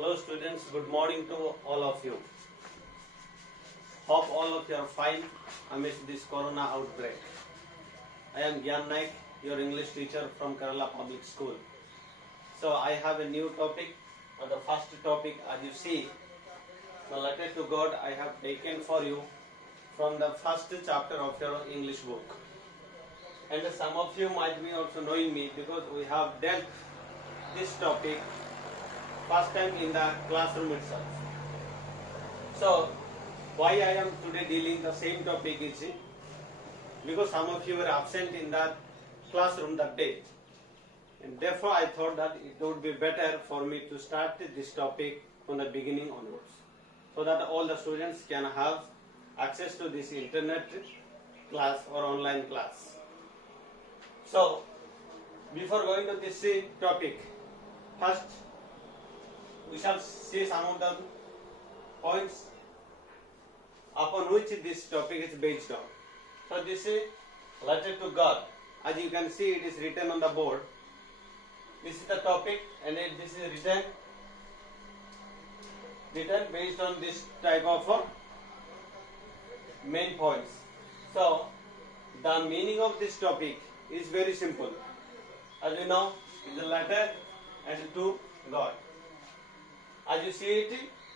Hello students, good morning to all of you. Hope all of you are fine amidst this corona outbreak. I am Gyan Naik, your English teacher from Kerala Public School. So I have a new topic. The first topic, as you see, the letter to God I have taken for you from the first chapter of your English book. And some of you might be also knowing me because we have dealt this topic first time in the classroom itself. So why I am today dealing the same topic is because some of you were absent in that classroom that day, and therefore I thought that it would be better for me to start this topic from the beginning onwards, so that all the students can have access to this internet class or online class. So before going to this topic, first we shall see some of the points upon which this topic is based on. So this is letter to God. As you can see, it is written on the board. This is the topic, and this is written based on this type of main points. So the meaning of this topic is very simple. As you know, it is a letter and to God. As you see it,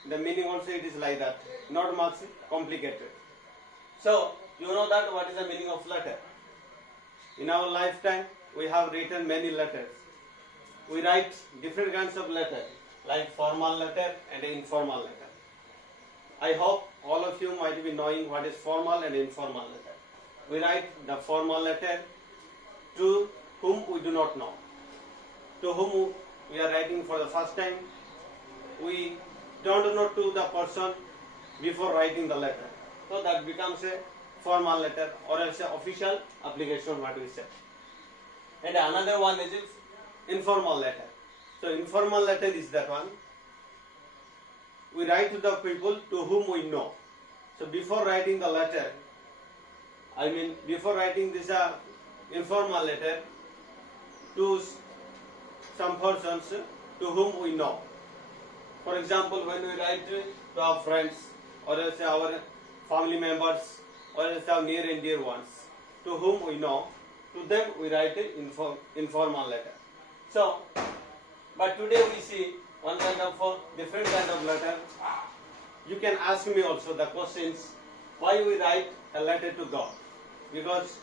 the meaning also it is like that, not much complicated. So you know that what is the meaning of letter. In our lifetime, we have written many letters. We write different kinds of letters, like formal letter and informal letter. I hope all of you might be knowing what is formal and informal letter. We write the formal letter to whom we do not know, to whom we are writing for the first time. We don't know to the person before writing the letter, so that becomes a formal letter or else an official application, what we say. And another one is informal letter. So informal letter is that one. We write to the people to whom we know. So before writing the letter, before writing this informal letter to some persons to whom we know. For example, when we write to our friends or else our family members or else our near and dear ones to whom we know, to them we write informal letter. So, but today we see one kind of different kind of letter. You can ask me also the questions why we write a letter to God, because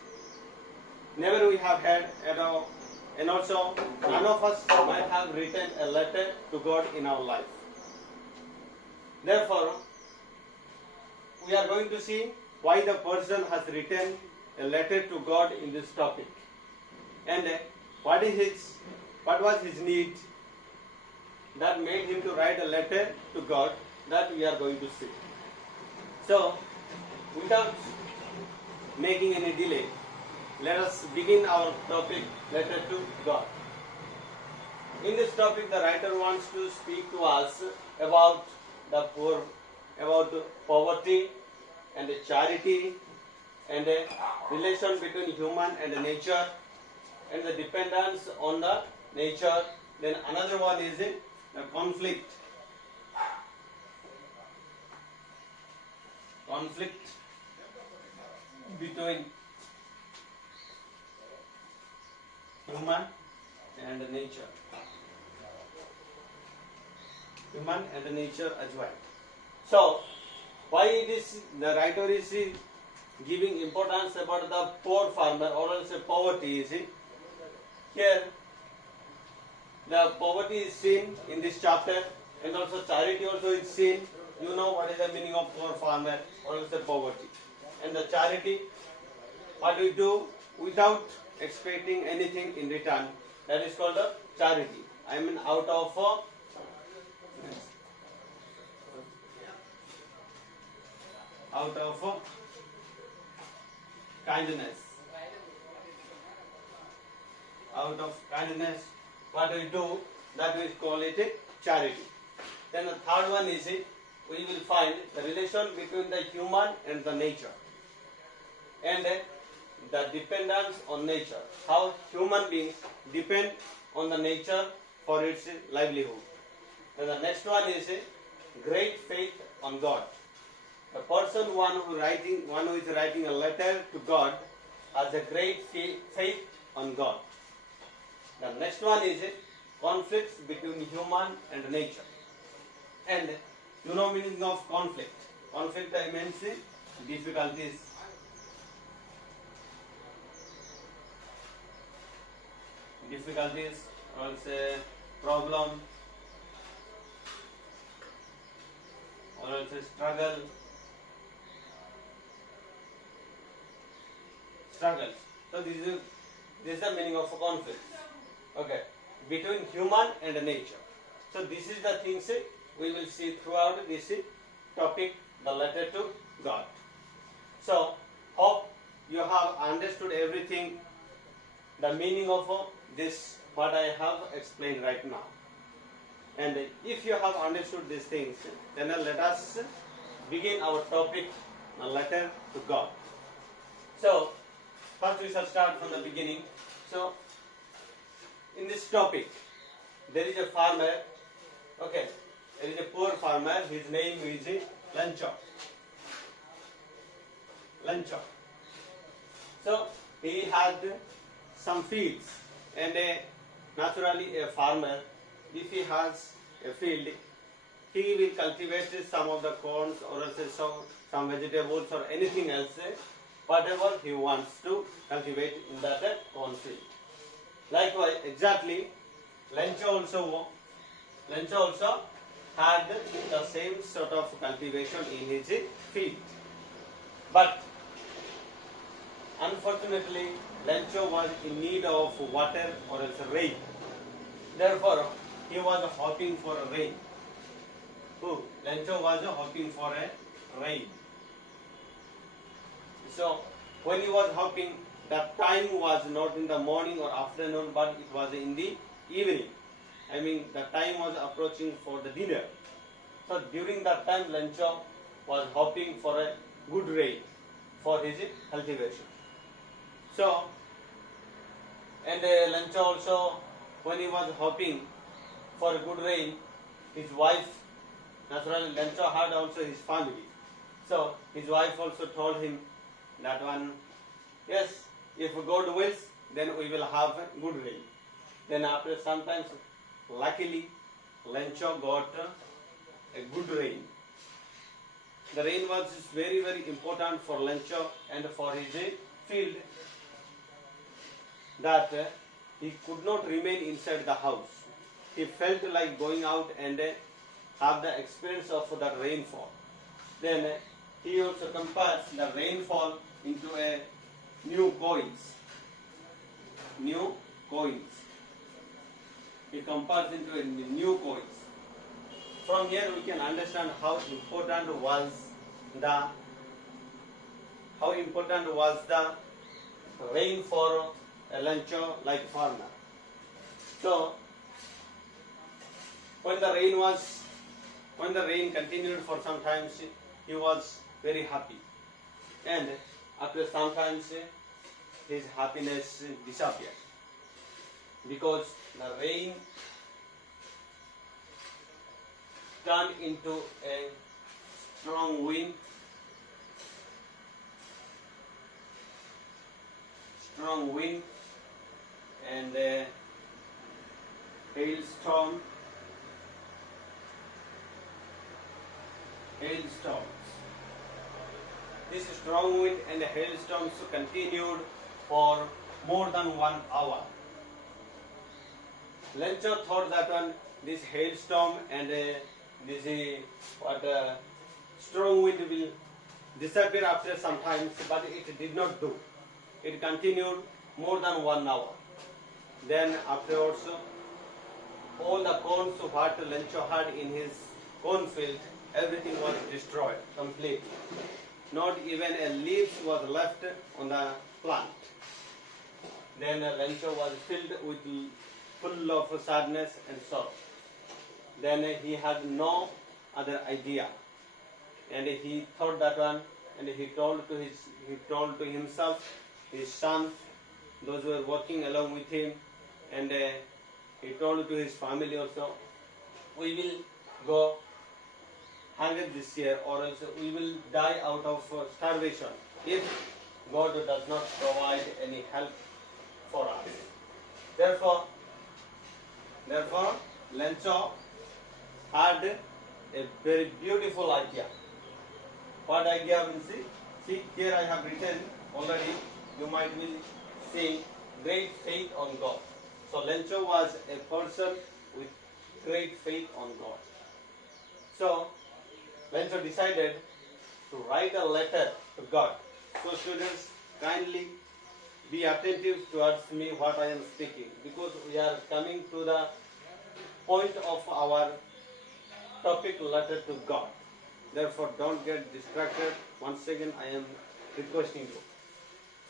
never we have had at all, and also none of us might have written a letter to God in our life. Therefore, we are going to see why the person has written a letter to God in this topic, and what was his need that made him to write a letter to God, that we are going to see. So, without making any delay, let us begin our topic, letter to God. In this topic, the writer wants to speak to us about the poor, about poverty and charity, and a relation between human and nature, and the dependence on the nature. Then another one is the conflict between human and nature. Human and nature as well. So, why the writer is giving importance about the poor farmer or else poverty is here. The poverty is seen in this chapter, and also charity also is seen. You know what is the meaning of poor farmer or else poverty. And the charity, what we do without expecting anything in return, that is called a charity. Out of kindness. Out of kindness, what we do, that we call it charity. Then the third one is we will find the relation between the human and the nature, and the dependence on nature. How human beings depend on the nature for its livelihood. And the next one is great faith on God. The person one who is writing a letter to God has a great faith on God. The next one is conflicts between human and nature. And you know meaning of conflict. Conflict I mean difficulties. Difficulties or say problem or else struggles. So this is the meaning of a conflict. Okay, between human and nature. So this is the things we will see throughout this topic, the letter to God. So hope you have understood everything, the meaning of this what I have explained right now. And if you have understood these things, then let us begin our topic, the letter to God. So first we shall start from the beginning. So in this topic, there is a farmer, okay, there is a poor farmer, his name is Lancho. So he had some fields, and naturally a farmer, if he has a field, he will cultivate some of the corns or else some vegetables or anything else, whatever he wants to cultivate in that corn field. Likewise, exactly, Lancho also had the same sort of cultivation in his field. But unfortunately, Lancho was in need of water or else rain. Therefore, he was hoping for rain. Lancho was hoping for a rain. So, when he was hoping, that time was not in the morning or afternoon, but it was in the evening. I mean, the time was approaching for the dinner. So, during that time, Lancho was hoping for a good rain for his cultivation. So, and Lancho also, when he was hoping for good rain, his wife, naturally Lancho had also his family. So, his wife also told him that one, yes, if God wills, then we will have good rain. Then after sometimes, luckily, Lancho got a good rain. The rain was very, very important for Lancho and for his field, that he could not remain inside the house. He felt like going out and have the experience of the rainfall. Then he also compares the rainfall into a new coins. He compares into a new coins. From here we can understand how important was the rain for a Lancho like farmer. So when the rain continued for some time, he was very happy, and after some time his happiness disappeared, because the rain turned into a strong wind, and a hailstorms. This strong wind and hailstorms continued for more than 1 hour. Lancho thought that this hailstorm and this strong wind will disappear after some time, but it did not do. It continued more than 1 hour. Then afterwards, all the corns what Lancho had in his cornfield, everything was destroyed completely. Not even a leaf was left on the plant. Then Lancho was full of sadness and sorrow. Then he had no other idea, and he thought that one, and he told to himself, his sons, those who were working along with him, and he told to his family also we will go hungry this year, or else we will die out of starvation if God does not provide any help for us. Therefore, Lencho had a very beautiful idea. What idea will see here I have written already. You might be seeing great faith on God. So Lencho was a person with great faith on God. So Lencho decided to write a letter to God. So students, kindly be attentive towards me what I am speaking, because we are coming to the point of our topic, letter to God. Therefore, don't get distracted. Once again, I am requesting you.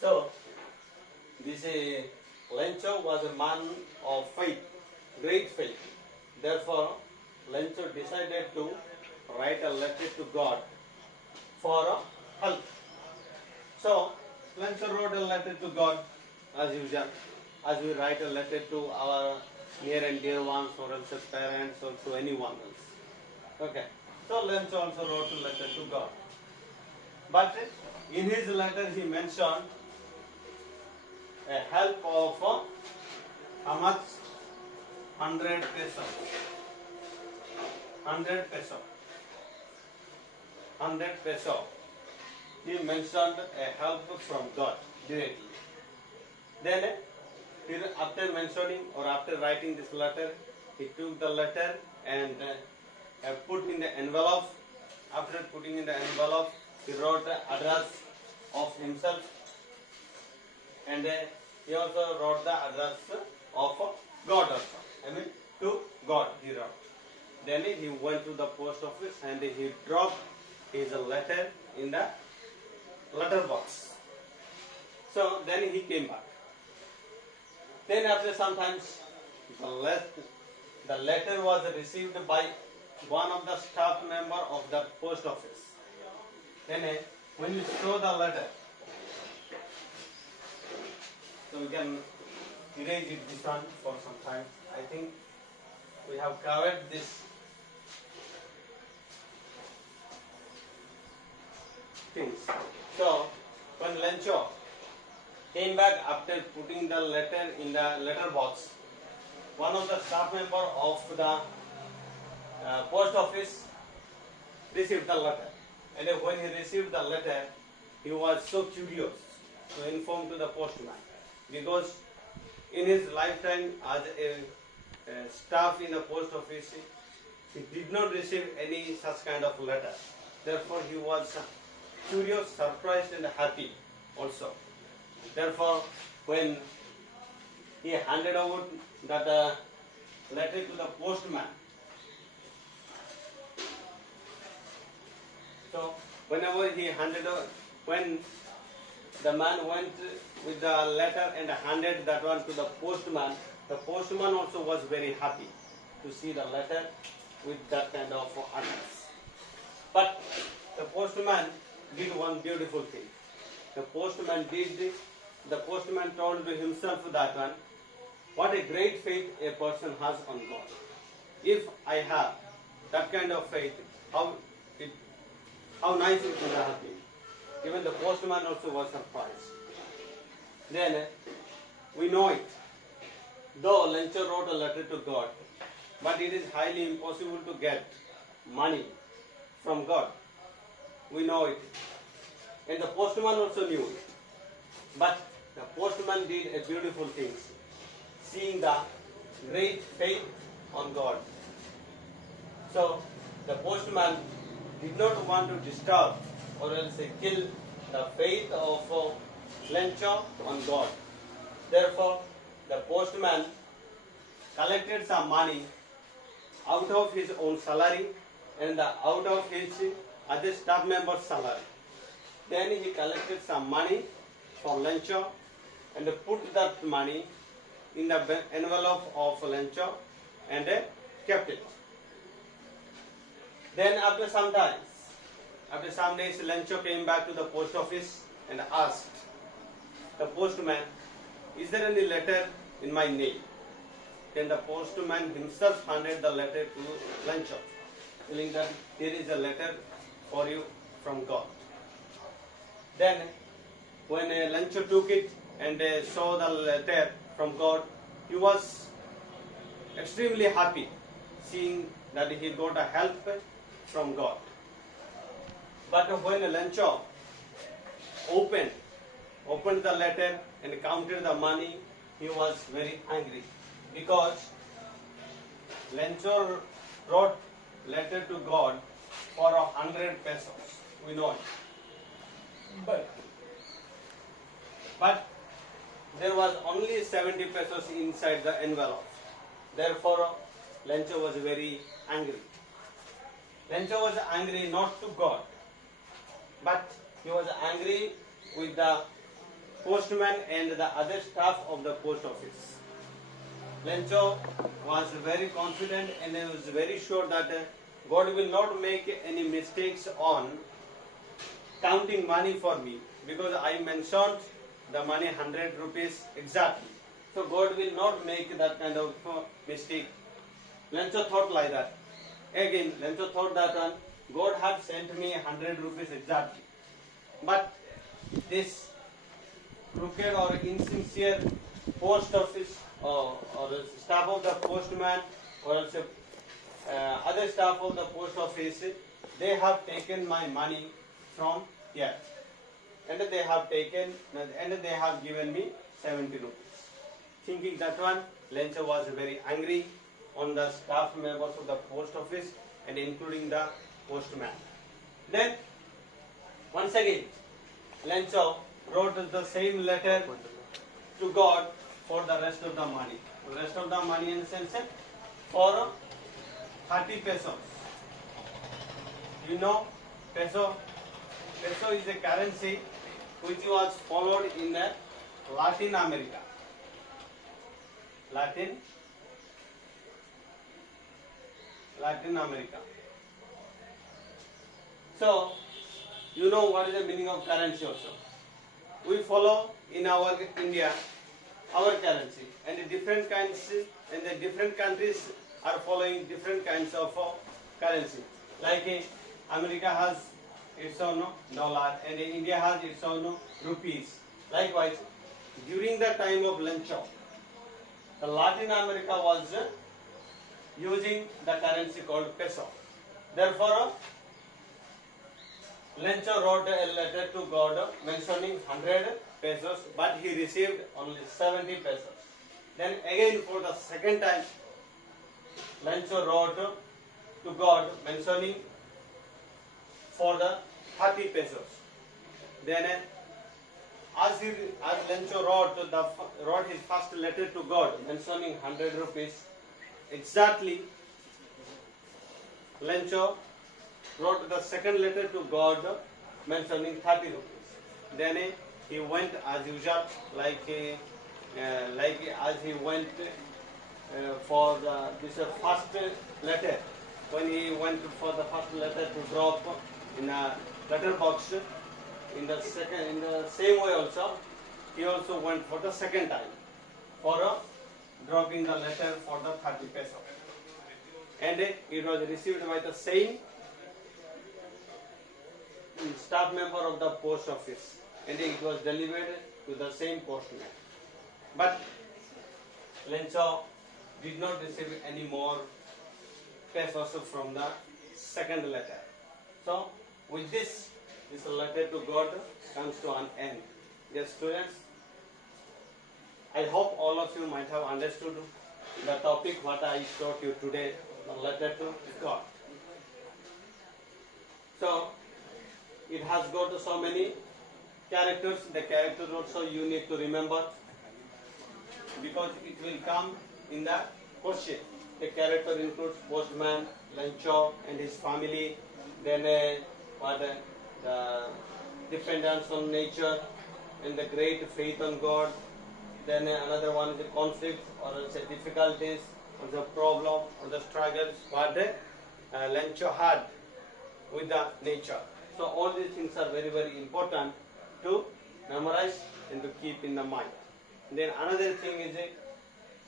So, this Lencho was a man of faith, great faith. Therefore, Lencho decided to write a letter to God for help. So, Lencho wrote a letter to God as usual, as we write a letter to our near and dear ones, or else parents, or to anyone else. Okay. So Lencho also wrote a letter to God. But in his letter he mentioned a help of how much? 100 pesos. 100 peso. 100 peso. He mentioned a help from God directly. Then after mentioning or after writing this letter, he took the letter and put in the envelope. After putting in the envelope, he wrote the address of himself, and he also wrote the address of God also. I mean, to God he wrote. Then he went to the post office and he dropped his letter in the letter box. So then he came back. Then after some time, the letter was received by one of the staff member of the post office. Then when you show the letter, so we can erase it this one for some time. I think we have covered this things. So when Lencho came back after putting the letter in the letter box, one of the staff member of the post office received the letter. And when he received the letter, he was so curious to inform to the postman, because in his lifetime as a staff in the post office, he did not receive any such kind of letter. Therefore, he was curious, surprised, and happy also. Therefore, when he handed over that letter to the postman, so whenever he handed over, when the man went with the letter and handed that one to the postman also was very happy to see the letter with that kind of address. But the postman did one beautiful thing. The postman told himself that one, what a great faith a person has on God. If I have that kind of faith, how nice it would have been. Even the postman also was surprised. Then we know it. Though Lencho wrote a letter to God, but it is highly impossible to get money from God. We know it. And the postman also knew it. But the postman did a beautiful thing, seeing the great faith on God. So the postman did not want to disturb or else kill the faith of Lencho on God. Therefore, the postman collected some money out of his own salary and out of his other staff member's salary. Then he collected some money from Lencho and put that money in the envelope of Lencho and kept it. Then after some days, Lencho came back to the post office and asked the postman, is there any letter in my name? then the postman himself handed the letter to Lancho, telling that there is a letter for you from God. Then when Lancho took it and saw the letter from God, he was extremely happy, seeing that he got a help from God. But when Lancho opened the letter and counted the money, he was very angry, because Lancho wrote letter to God for 100 pesos. We know it. But there was only 70 pesos inside the envelope. Therefore, Lancho was very angry. Lancho was angry not to God, but he was angry with the postman and the other staff of the post office. Lancho was very confident and he was very sure that God will not make any mistakes on counting money for me, because I mentioned the money 100 rupees exactly. So God will not make that kind of mistake. Lancho thought like that. Again, Lancho thought that God had sent me 100 rupees exactly. But this crooked or insincere post office or staff of the postman or also, other staff of the post office, they have taken my money from here. And they have given me 70 rupees. Thinking that one, Lancho was very angry on the staff members of the post office and including the postman. Then, once again, Lancho wrote the same letter to God for the rest of the money. The rest of the money in the sense for 30 pesos. You know, peso is a currency which was followed in Latin America. Latin America. So, you know what is the meaning of currency also. We follow in our India our currency, and the different countries are following different kinds of currency. Like America has its own dollar and India has its own rupees. Likewise, during the time of Lancho, the Latin America was using the currency called peso. Therefore, Lancho wrote a letter to God mentioning 100 pesos, but he received only 70 pesos. Then again for the second time, Lancho wrote to God mentioning for the 30 pesos. Then as Lancho wrote his first letter to God mentioning 100 rupees, exactly Lancho wrote the second letter to God mentioning 30 rupees. Then he went as usual, like as he went for this first letter. When he went for the first letter to drop in a letter box, in the same way also, he also went for the second time for dropping the letter for the 30 peso. And it was received by the same staff member of the post office, and it was delivered to the same postman. But Lancho did not receive any more pesos from the second letter. So with this letter to God comes to an end. Dear students, I hope all of you might have understood the topic what I taught you today, the letter to God. So it has got so many characters. The characters also you need to remember, because it will come in the question. The character includes postman, Lancho and his family, then the dependence on nature and the great faith on God. Then another one is the conflict or the difficulties or the problem or the struggles what Lancho had with the nature. So all these things are very, very important to memorize and to keep in the mind. Then another thing is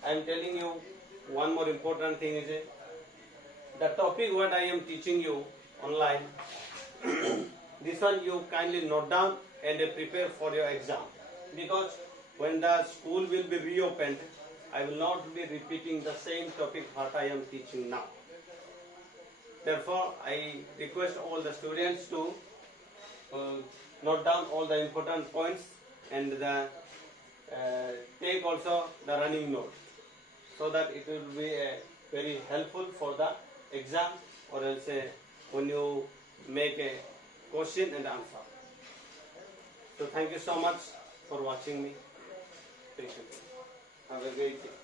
I am telling you one more important thing is the topic what I am teaching you online. This one you kindly note down and prepare for your exam, because when the school will be reopened, I will not be repeating the same topic what I am teaching now. Therefore, I request all the students to note down all the important points and take also the running note, so that it will be very helpful for the exam, or else when you make a question and answer. So thank you so much for watching me. Thank you. Have a great day.